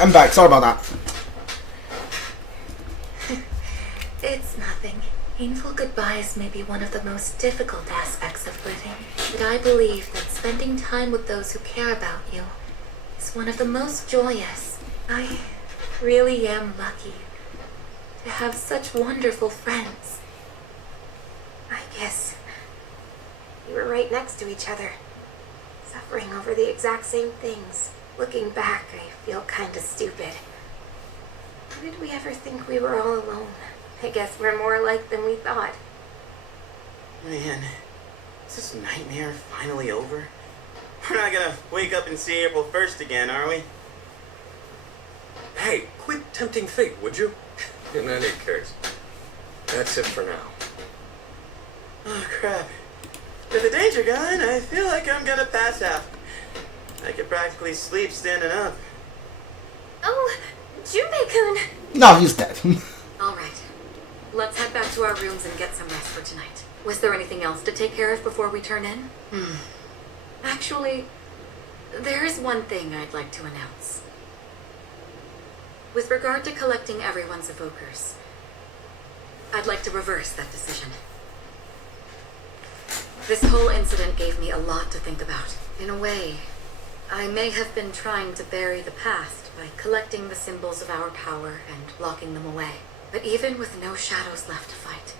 I'm back. Sorry about that. It's nothing. Painful goodbyes may be one of the most difficult aspects of living, but I believe that spending time with those who care about you is one of the most joyous. I really am lucky to have such wonderful friends. I guess we were right next to each other, suffering over the exact same things. Looking back, I feel kinda stupid. How did we ever think we were all alone? I guess we're more alike than we thought. Man, is this nightmare finally over? We're not gonna wake up and see April 1st again, are we? Hey, quit tempting fate, would you? In any case, that's it for now. Oh, crap. With the danger gone, I feel like I'm gonna pass out. I could practically sleep standing up. Oh, Junpei-kun! No, he's dead. All right. Let's head back to our rooms and get some rest for tonight. Was there anything else to take care of before we turn in? Actually, there is one thing I'd like to announce. With regard to collecting everyone's evokers, I'd like to reverse that decision. This whole incident gave me a lot to think about. In a way, I may have been trying to bury the past by collecting the symbols of our power and locking them away. But even with no shadows left to fight,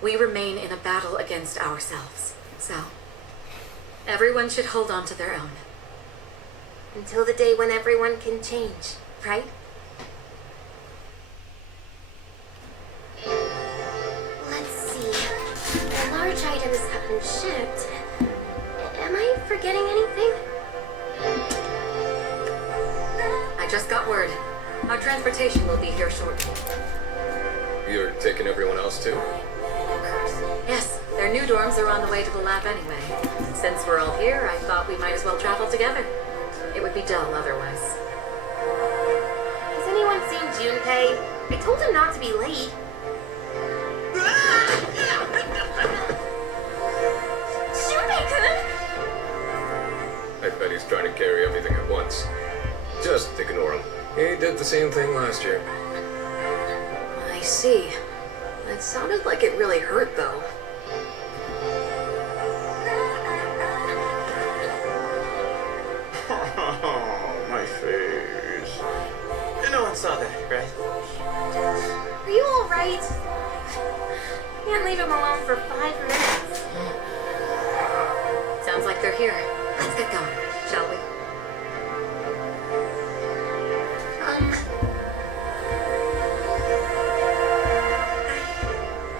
we remain in a battle against ourselves. So, everyone should hold on to their own. Until the day when everyone can change, right? Let's see. The large items have been shipped. Am I forgetting anything? I just got word. Our transportation will be here shortly. You're taking everyone else too? Yes, their new dorms are on the way to the lab anyway. Since we're all here, I thought we might as well travel together. It would be dull otherwise. Has anyone seen Junpei? I told him not to be late. Junpei-kun! I bet he's trying to carry everything at once. Just ignore him. He did the same thing last year. I see. It sounded like it really hurt, though. Oh, my face. No one saw that, right? Are you alright? Can't leave him alone for 5 minutes. Sounds like they're here. Let's get going, shall we?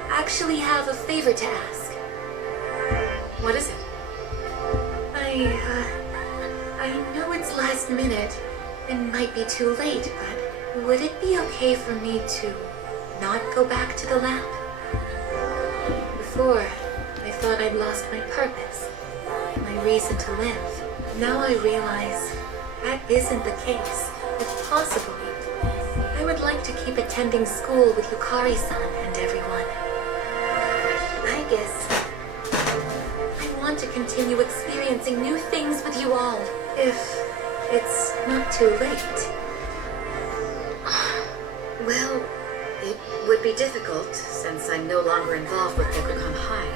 I actually have a favor to ask. What is it? I know it's last minute and might be too late, but would it be okay for me to not go back to the lab? Before, I thought I'd lost my purpose, my reason to live. Now I realize that isn't the case. If possible, I would like to keep attending school with Yukari-san and everyone. I guess I want to continue experiencing new things with you all, if it's not too late. Well, it would be difficult since I'm no longer involved with Gekukan High.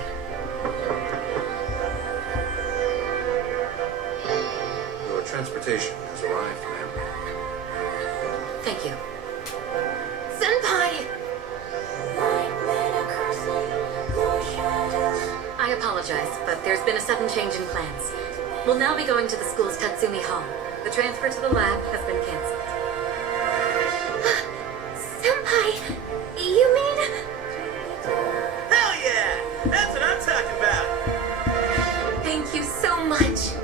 Your transportation has arrived, ma'am. Thank you. Senpai! I apologize, but there's been a sudden change in plans. We'll now be going to the school's Tatsumi Hall. The transfer to the lab has been canceled. Senpai, you mean... Hell yeah! That's what I'm talking about! Thank you so much.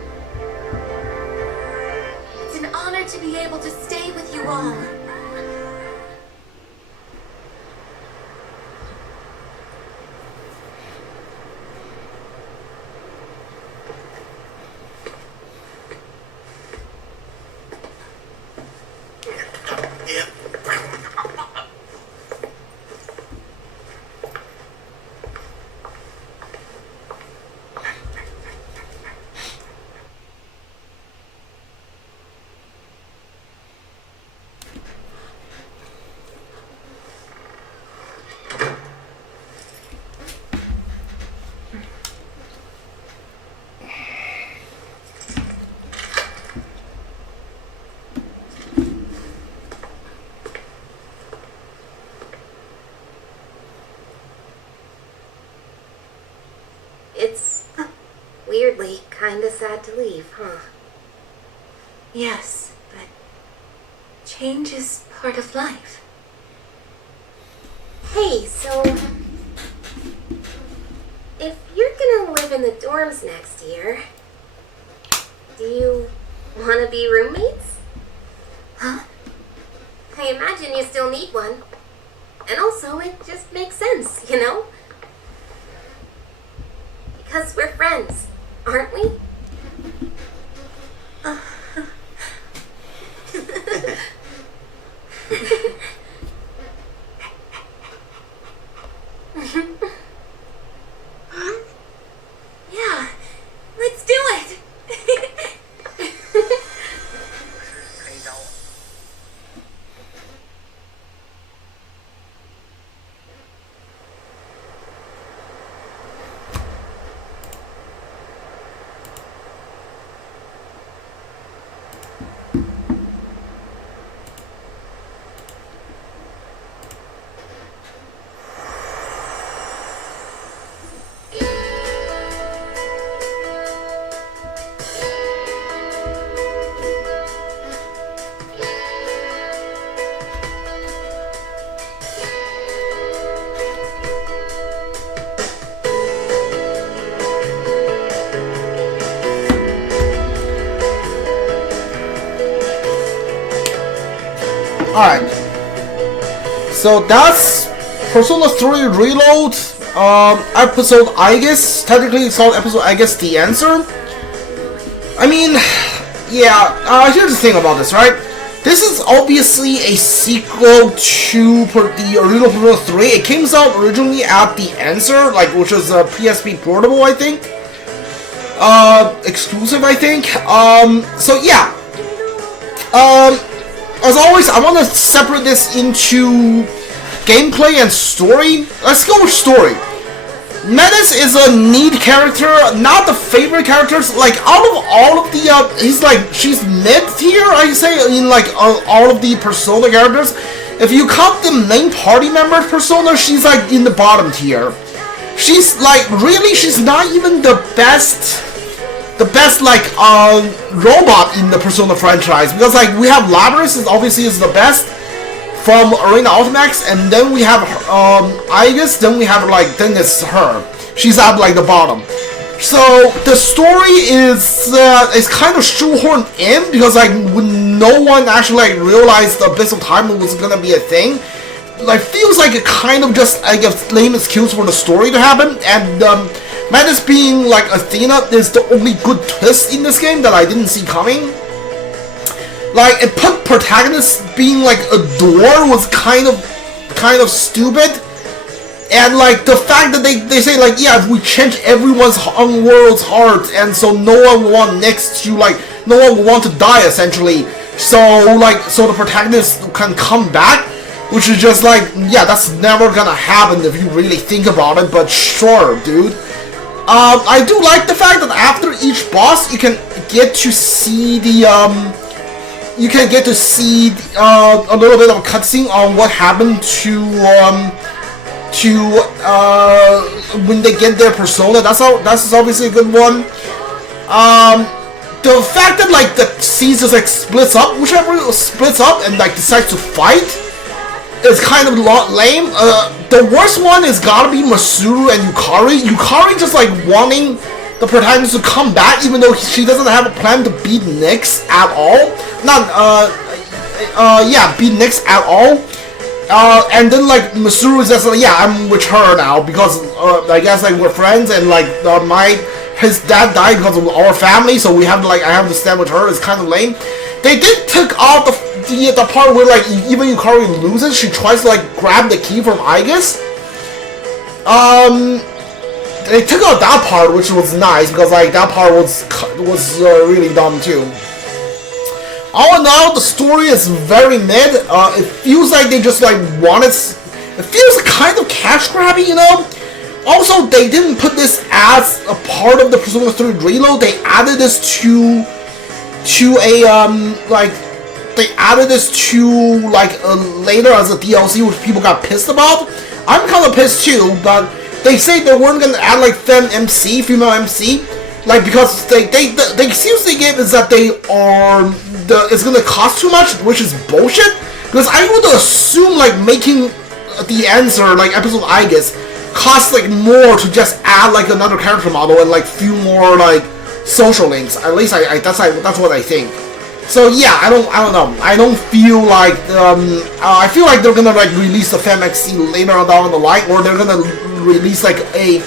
It's an honor to be able to stay with you all. weirdly kinda sad to leave, huh? Yes, but change is part of life. Hey, so if you're gonna live in the dorms next year, do you wanna be roommates? Huh? I imagine you still need one. And also, it just makes sense, you know? Because we're friends, aren't we? Yeah, let's do it! Alright. So that's Persona 3 Reload, episode Aigis. Technically it's called episode Aigis The Answer. I mean, yeah, here's the thing about this, right? This is obviously a sequel to the original Persona 3. It came out originally at The Answer, like, which was a PSP portable, I think. Exclusive, I think. So yeah. As always, I want to separate this into gameplay and story. Let's go with story. Menace is a neat character, not the favorite characters. Like, out of all of the, she's mid tier, I say, in like all of the Persona characters. If you count the main party members Persona, she's like in the bottom tier. She's like, really, she's not even the best robot in the Persona franchise, because like we have Labrys is obviously the best from Arena Ultimax, and then we have Aigis, then it's her. She's at like the bottom. So the story is kind of shoehorned in, because like no one actually like realized the Abyss of Time was gonna be a thing. Like, feels like a kind of just like a lame excuse for the story to happen, and Menace being like Athena is the only good twist in this game that I didn't see coming. Like, it put protagonist being like a door was kind of stupid, and like the fact that they say like, yeah, if we change everyone's world's heart, and so no one will want no one will want to die essentially. So the protagonist can come back. Which is just like, yeah, that's never gonna happen if you really think about it, but sure, dude. I do like the fact that after each boss, you can get to see a little bit of a cutscene on what happened to when they get their persona. That's obviously a good one. The fact that like the scene just like splits up, whichever splits up and like decides to fight, is kind of lame. The worst one is gotta be Masuru and Yukari. Yukari just like wanting the protagonist to come back, even though she doesn't have a plan to beat Nyx at all. Beat Nyx at all. And then like Masuru is just like, yeah, I'm with her now because I guess like we're friends, and like his dad died because of our family, so we have to I have to stand with her. It's kind of lame. They did take out the part where like even Yukari loses, she tries to like grab the key from Aigis. They took out that part, which was nice because like that part was really dumb too. All in all, the story is very mid. It feels like they just like wanted. It feels kind of cash grabby, you know. Also, they didn't put this as a part of the Persona 3 Reload. They added this to later as a DLC, which people got pissed about. I'm kind of pissed too, but they say they weren't gonna add like female MC, Like, because the excuse they give is that it's gonna cost too much, which is bullshit. Because I would assume, like, making the answer, like, episode Aigis, costs, like, more to just add, like, another character model and, like, few more, like, social links. At least that's what I think. So yeah, I don't know. I don't feel like I feel like they're gonna like release the FemXC later on down the line, or they're gonna release like a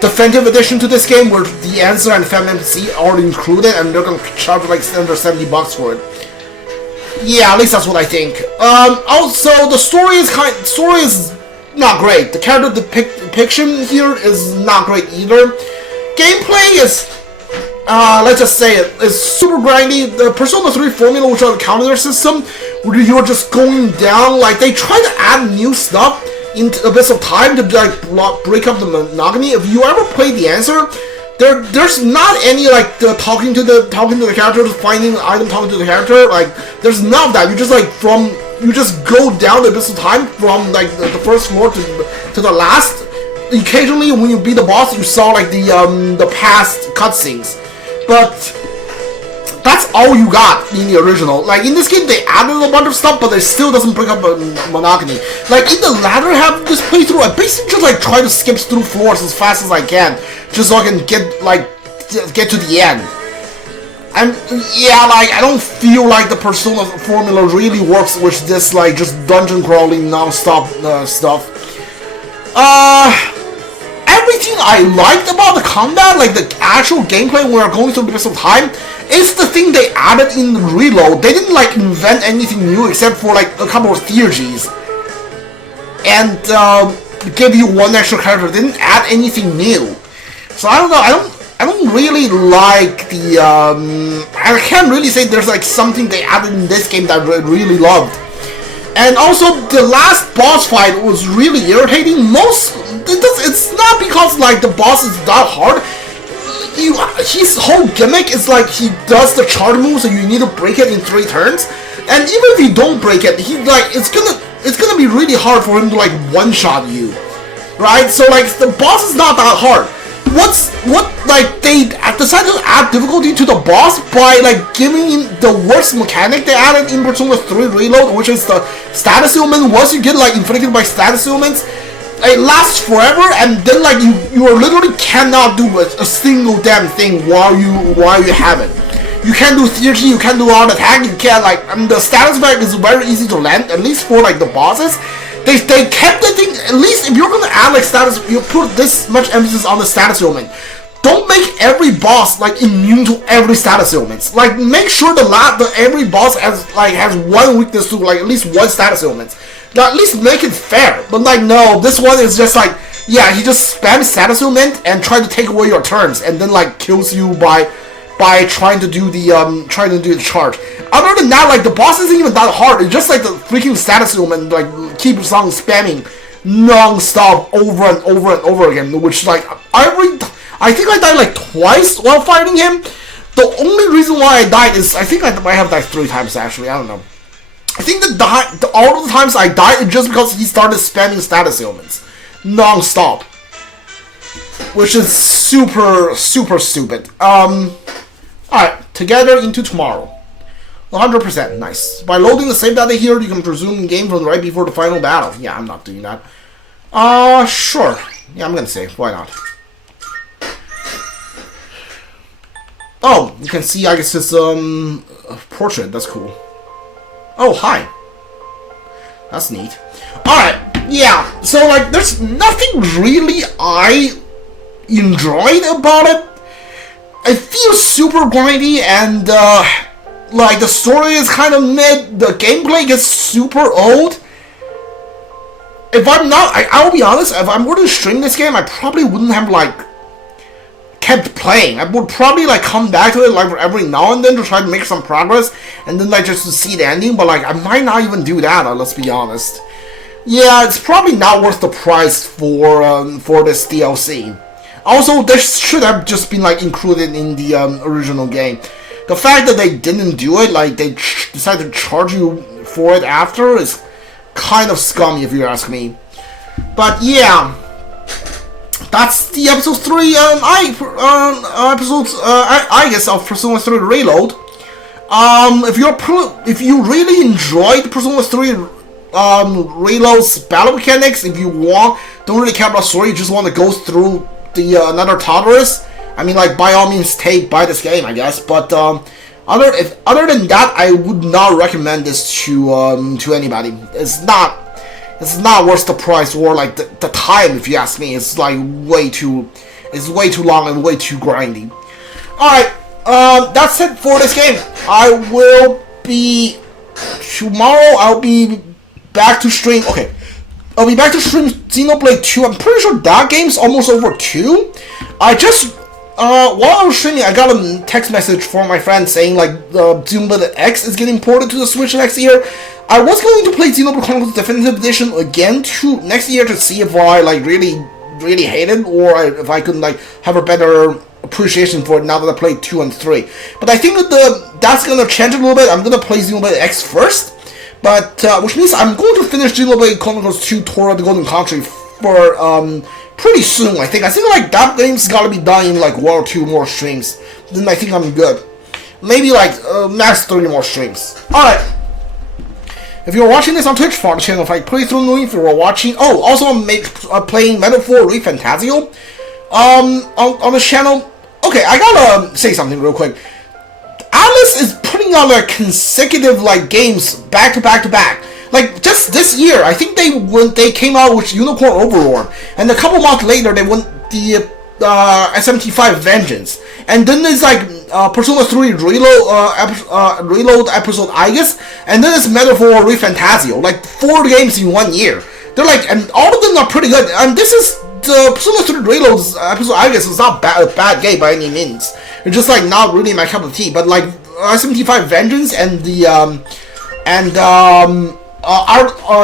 definitive edition to this game where the answer and FemXC are included, and they're gonna charge like under $70 for it. Yeah, at least that's what I think. Also, the story is not great. The character depiction here is not great either. Gameplay is. Let's just say it's super grindy. The Persona 3 formula, which are the counter system, where you're just going down, like, they try to add new stuff into a bit of time to, like, break up the monotony. If you ever play the answer, there's not any, like, the talking to the character, finding an item, talking to the character, like, there's none of that. You just, like, you just go down a bit of time from, like, the first floor to the last. Occasionally, when you beat the boss, you saw, like, the past cutscenes. But that's all you got in the original. Like, in this game, they added a bunch of stuff, but it still doesn't break up monotony. Like, in the latter half of this playthrough, I basically just, like, try to skip through floors as fast as I can, just so I can get to the end. And, yeah, like, I don't feel like the Persona formula really works with this, like, just dungeon crawling, non-stop stuff. Everything I liked about the combat, like the actual gameplay when we're going through the best of time, is the thing they added in the reload. They didn't like invent anything new except for like a couple of theurgies. And give you one extra character. They didn't add anything new. So I don't know, I don't really like the I can't really say there's like something they added in this game that I really loved. And also, the last boss fight was really irritating. It's not because, like, the boss is that hard. His whole gimmick is, like, he does the charge move, so you need to break it in 3 turns. And even if you don't break it, it's gonna be really hard for him to, like, one-shot you. Right? So, like, the boss is not that hard. They decided to add difficulty to the boss by, like, giving him the worst mechanic they added in Persona 3 Reload, which is the status ailment. Once you get, like, inflicted by status ailments, it lasts forever, and then, like, you literally cannot do a single damn thing while you have it. You can't do theurgy, you can't do auto attack, you can't, like, the status effect is very easy to land, at least for, like, the bosses. They kept the thing, at least if you're gonna add, like, status, you put this much emphasis on the status ailment. Don't make every boss, like, immune to every status ailments. Like, make sure every boss has one weakness to, like, at least one status ailment. Now, at least make it fair. But, like, no, this one is just, like, yeah, he just spams status ailment and tries to take away your turns, and then, like, kills you by trying to do the charge. Other than that, like, the boss isn't even that hard. It's just like the freaking status ailment, like, keeps on spamming non-stop over and over and over again, which, like, I think I died like twice while fighting him. The only reason why I died is I think I might have died 3 times actually. I don't know. I think all of the times I died is just because he started spamming status ailments non-stop, which is super stupid. Alright, together into tomorrow. 100%, nice. By loading the save data here, you can resume game from right before the final battle. Yeah, I'm not doing that. Sure. Yeah, I'm gonna save. Why not? Oh, you can see, I guess, his, portrait. That's cool. Oh, hi. That's neat. Alright, yeah. So, like, there's nothing really I enjoyed about it. It feels super grindy, and, like, the story is kind of mid. The gameplay gets super old. If I'm not, I'll be honest, if I'm going to stream this game, I probably wouldn't have, like, kept playing. I would probably, like, come back to it, like, every now and then to try to make some progress, and then, like, just to see the ending, but, like, I might not even do that, let's be honest. Yeah, it's probably not worth the price for this DLC. Also, this should have just been, like, included in the, original game. The fact that they didn't do it, like, they decided to charge you for it after, is kind of scummy, if you ask me. But, yeah. that's the episode 3, I guess, of Persona 3 Reload. If you really enjoyed Persona 3 Reload's battle mechanics, if you don't really care about story, you just want to go through the another tutorials, I mean, like, by all means, buy this game, I guess. But other than that, I would not recommend this to anybody. It's not worth the price or like the time, if you ask me. It's like way too long and way too grindy. All right, that's it for this game. Tomorrow I'll be back to stream. Okay, I'll be back to stream Xenoblade 2. I'm pretty sure that game's almost over too. I just while I was streaming, I got a text message from my friend saying like Xenoblade X is getting ported to the Switch next year. I was going to play Xenoblade Chronicles Definitive Edition again next year to see if I like really hate it, or if I could like have a better appreciation for it now that I played 2 and 3. But I think that that's gonna change a little bit. I'm gonna play Xenoblade X first, but which means I'm going to finish Xenoblade Chronicles 2 Tour of the Golden Country for pretty soon. I think like that game's gotta be done in like 1 or 2 more streams. Then I think I'm good. Maybe like max 3 more streams. All right. If you're watching this on Twitch, follow the channel if I play through. If you're watching, also I'm playing Metaphor Refantasio on the channel. Okay, I gotta say something real quick. Atlus is putting out like consecutive like games back to back. Like just this year, I think they came out with Unicorn Overlord, and a couple months later they went the SMT5 Vengeance, and then there's like Persona 3 Reload episode Aigis, and then it's Metaphor Refantasio. Like 4 games in 1 year. They're like, and all of them are pretty good. And this is the Persona 3 Reload's episode Aigis is not a bad game by any means. It's just like not really my cup of tea. But like SMT5 Vengeance and the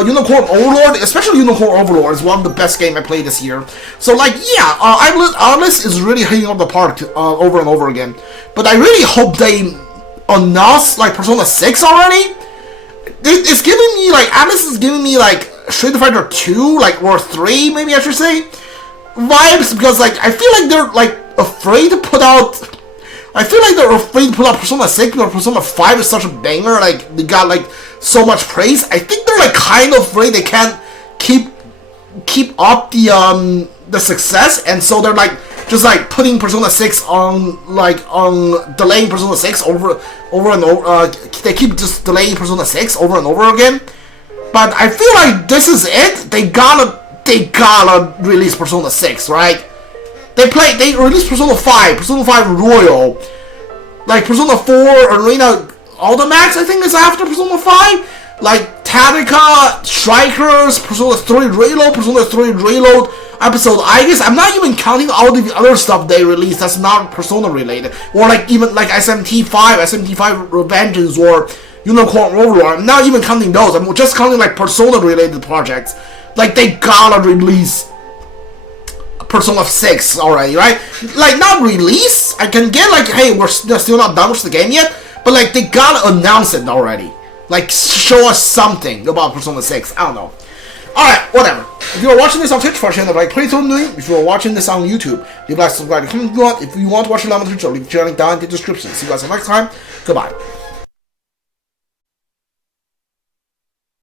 Unicorn Overlord, especially Unicorn Overlord, is one of the best games I played this year. So like, yeah, Atlus is really hitting up the park over and over again. But I really hope they announce like Persona 6 already. It's giving me like, Atlus is giving me like Street Fighter 2, like, or 3 maybe I should say, vibes, because like I feel like they're like afraid to put out. I feel like they're afraid to put out Persona 6 because Persona 5 is such a banger. Like they got like so much praise. I think they're like kind of afraid they can't keep up the success, and so they're like just like putting Persona 6 on delaying Persona 6 over and over. They keep just delaying Persona 6 over and over again. But I feel like this is it. They gotta release Persona 6, right? They released Persona 5 Royal, like Persona 4 Arena Ultimax, I think is after Persona 5. Like Tactica, Strikers, Persona 3 Reload, Persona 3 Reload episode Aigis. I'm not even counting all the other stuff they released that's not Persona related, or like even like SMT5 Revengeance or Unicorn Overlord. I'm not even counting those. I'm just counting like Persona related projects. Like they gotta release Persona 6 already, right? Like not release. I can get like, hey, we're still not done with the game yet, but like they gotta announce it already. Like show us something about Persona 6. I don't know. Alright, whatever. If you're watching this on Twitch, for channel like please don't do it. If you're watching this on YouTube, leave a like, subscribe, comment, if you want to watch it on Twitch, leave the link down in the description. See you guys next time. Goodbye.